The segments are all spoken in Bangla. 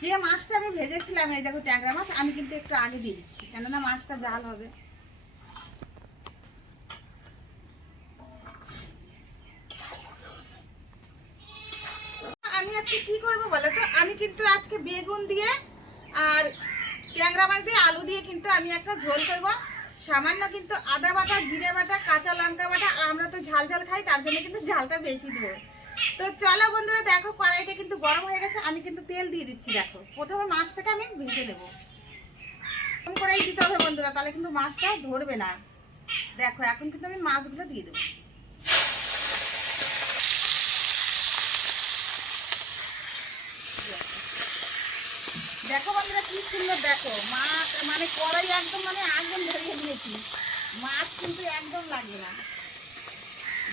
যে মাছটা আমি ভেজেছিলাম, এই দেখো ট্যাংরা মাছ, আমি কিন্তু একটু আগে দিয়ে দিচ্ছি, কেননা মাছটা জাল হবে। আমি আজকে কি করবো বলো তো, আমি কিন্তু আজকে বেগুন দিয়ে আর ট্যাংরা মাছ দিয়ে আলু দিয়ে কিন্তু আমি একটা ঝোল করবো। সামান্য কিন্তু আদা বাটা, জিরে বাটা, কাঁচা লঙ্কা বাটা, আর আমরা তো ঝাল ঝাল খাই, তার জন্য কিন্তু ঝালটা বেশি দেবো। তো চলো বন্ধুরা, দেখো কড়াইটা কিন্তু গরম হয়ে গেছে, আমি কিন্তু তেল দিয়ে দিচ্ছি। দেখো প্রথমে মাছটাকে আমি ভেজে দেবো, কম করেই দিতে হবে বন্ধুরা, তাহলে কিন্তু মাছটা ধরবে না। দেখো এখন কিন্তু আমি মাছগুলো দিয়ে দেবো। দেখো বন্ধুরা কি সুন্দর, দেখো মাছ মানে কড়াই একদম মানে আগুন ধরিয়ে দিয়েছি, মাছ কিন্তু একদম লাগবে না।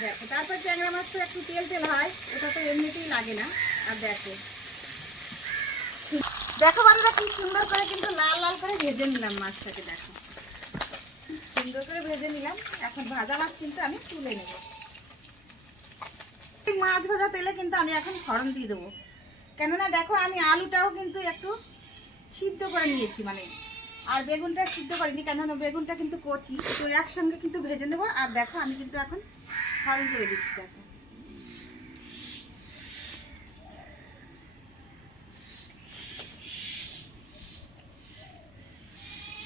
দেখো তারপর ট্যাংরা মাছ তো একটু তেল তেল হয়, ওটা তো এমনিতেই লাগে না। আর দেখো দেখো বন্ধুরা কি সুন্দর করে কিন্তু লাল লাল করে ভেজে নিলাম মাছটাকে। দেখো সুন্দর করে ভেজে নিলাম, এখন ভাজা মাছ কিন্তু আমি তুলে নেব। মাছ ভাজা তেলে কিন্তু আমি এখন ফোড়ন দিয়ে দেবো, কেননা দেখো আমি আলুটাও কিন্তু একটু সিদ্ধ করে নিয়েছি, মানে আর বেগুনটা সিদ্ধ করিনি, কেননা বেগুনটা কিন্তু কচি, তো একসঙ্গে কিন্তু ভেজে নেবো। আর দেখো আমি কিন্তু এখন ফোড়ন করে দিচ্ছি। দেখো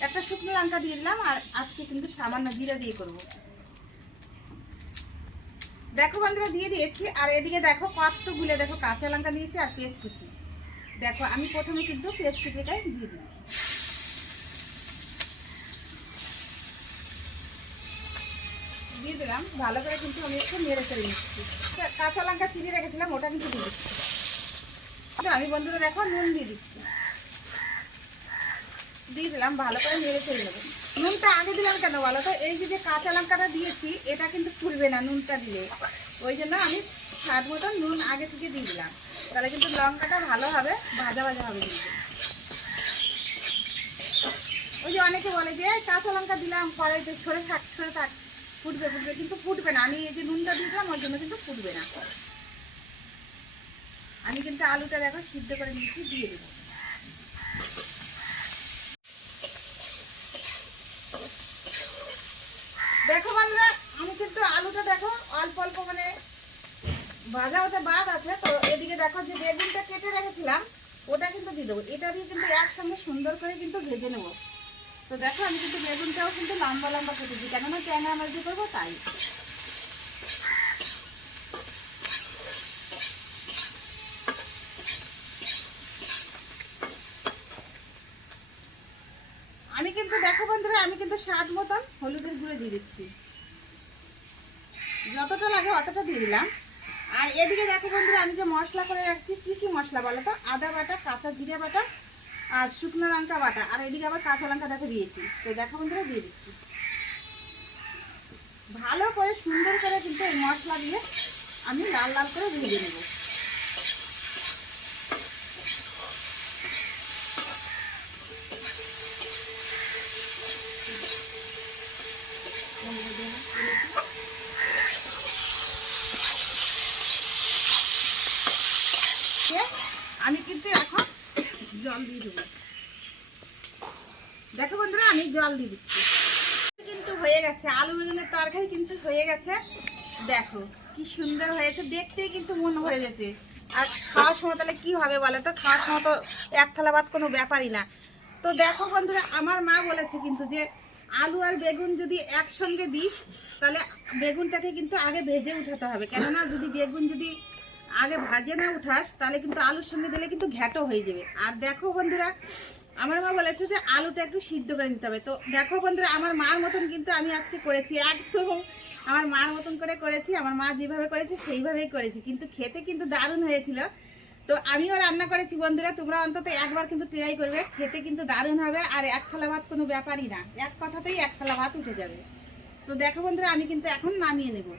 একটা শুকনো লঙ্কা দিয়ে দিলাম, আর আজকে কিন্তু সামান্য জিরা দিয়ে করবো। দেখো বন্ধুরা দিয়ে দিয়েছি, আর এদিকে দেখো কতগুলো দেখো কাঁচা লঙ্কা দিয়েছি আর পেঁয়াজ কুচি। দেখো আমি প্রথমে কিন্তু পেঁয়াজ কুচিটাই দিয়ে দিচ্ছি, দিয়ে দিলাম ভালো করে কিন্তু আমি একটু নেড়ে চেড়ে নিচ্ছি। কাঁচা লঙ্কা চিড়ে রেখেছিলাম ওটা কিন্তু দিয়ে দিচ্ছি। আমি বন্ধুরা দেখো নুন দিয়ে দিচ্ছি, দিয়ে দিলাম ভালো করে নেড়ে চেড়ে নেবো। নুনটা আগে দিলাম কেন বলো তো, এই যে কাঁচা লঙ্কাটা দিয়েছি এটা কিন্তু ফুলবে না নুনটা দিলে, ওই জন্য আমি স্বাদ মতন নুন আগে থেকে দিয়ে দিলাম, তাহলে কিন্তু লঙ্কাটা ভালো হবে, ভাজা ভাজা হবে কিন্তু। ওই যে অনেকে বলে যে কাঁচা লঙ্কা দিলাম কড়াইতে সরে থাক ফুটবে ফুটবে, কিন্তু ফুটবে না। আমি এই যে নুনটা দিয়েছিলাম ওই জন্য কিন্তু ফুটবে না। আমি কিন্তু আলুটা দেখো সিদ্ধ করে নিচ্ছি, দিয়ে দেবো। দেখো বন্ধুরা আমি কিন্তু আলুটা দেখো অল্প অল্প মানে ভাজা ওটা বাদ আছে, তো এদিকে দেখো যে বেগুনটা কেটে রেখেছিলাম ওটা কিন্তু দিয়ে দেবো। এটা দিয়ে কিন্তু একসঙ্গে সুন্দর করে কিন্তু ভেজে নেবো। তো দেখো আমি কিন্তু বেগুনটাও কিন্তু লম্বা লম্বা কেটেছি, কেননা ট্যাংরা মাছ দিয়ে করবো তাই। আমি কিন্তু দেখো বন্ধুরা আমি কিন্তু স্বাদ মতন হলুদের গুঁড়ো দিয়ে দিচ্ছি, যতটা লাগে অতটা দিয়ে দিলাম। আর এদিকে দেখো বন্ধুরা আমি যে মশলা করে রাখছি, কি কি মশলা বলো তো, আদা বাটা, কাঁচা জিরে বাটা, আর শুকনো লঙ্কা বাটা, আর এদিকে আবার কাঁচা লঙ্কা দেখো দিয়েছি। তো দেখো বন্ধুরা দিয়ে দিচ্ছি, ভালো করে সুন্দর করে কিন্তু এই মশলা দিয়ে আমি লাল লাল করে ভেজে নেব। আমি কিন্তু এখন জল দিয়ে দেবো। দেখো বন্ধুরা আমি জল দিয়ে দিচ্ছি, কিন্তু হয়ে গেছে আলু বেগুনের তরকারি কিন্তু হয়ে গেছে। দেখো কি সুন্দর হয়েছে, দেখতেই কিন্তু মন ভরে গেছে। আর খাওয়ার সময় তাহলে কি হবে বলো তো, খাওয়ার সময় তো এক থালা ভাত কোনো ব্যাপারই না। তো দেখো বন্ধুরা আমার মা বলেছে কিন্তু যে আলু আর বেগুন যদি একসঙ্গে দিস তাহলে বেগুনটাকে কিন্তু আগে ভেজে উঠাতে হবে, কেননা যদি বেগুন যদি আগে ভাজে না উঠাস তাহলে কিন্তু আলুর সঙ্গে দিলে কিন্তু ঘ্যাটো হয়ে যাবে। আর দেখো বন্ধুরা আমার মা বলেছে যে আলুটা একটু সিদ্ধ করে নিতে হবে। তো দেখো বন্ধুরা আমার মার মতন কিন্তু আমি আজকে করেছি, একদম আমার মার মতন করে করেছি, আমার মা যেভাবে করেছে সেইভাবেই করেছি, কিন্তু খেতে কিন্তু দারুণ হয়েছিল। তো আমিও রান্না করেছি বন্ধুরা, তোমরা অন্তত একবার কিন্তু ট্রাই করবে, খেতে কিন্তু দারুণ হবে। আর এক থালা ভাত কোনো ব্যাপারই না, এক কথাতেই এক থালা ভাত উঠে যাবে। তো দেখো বন্ধুরা আমি কিন্তু এখন নামিয়ে নেব।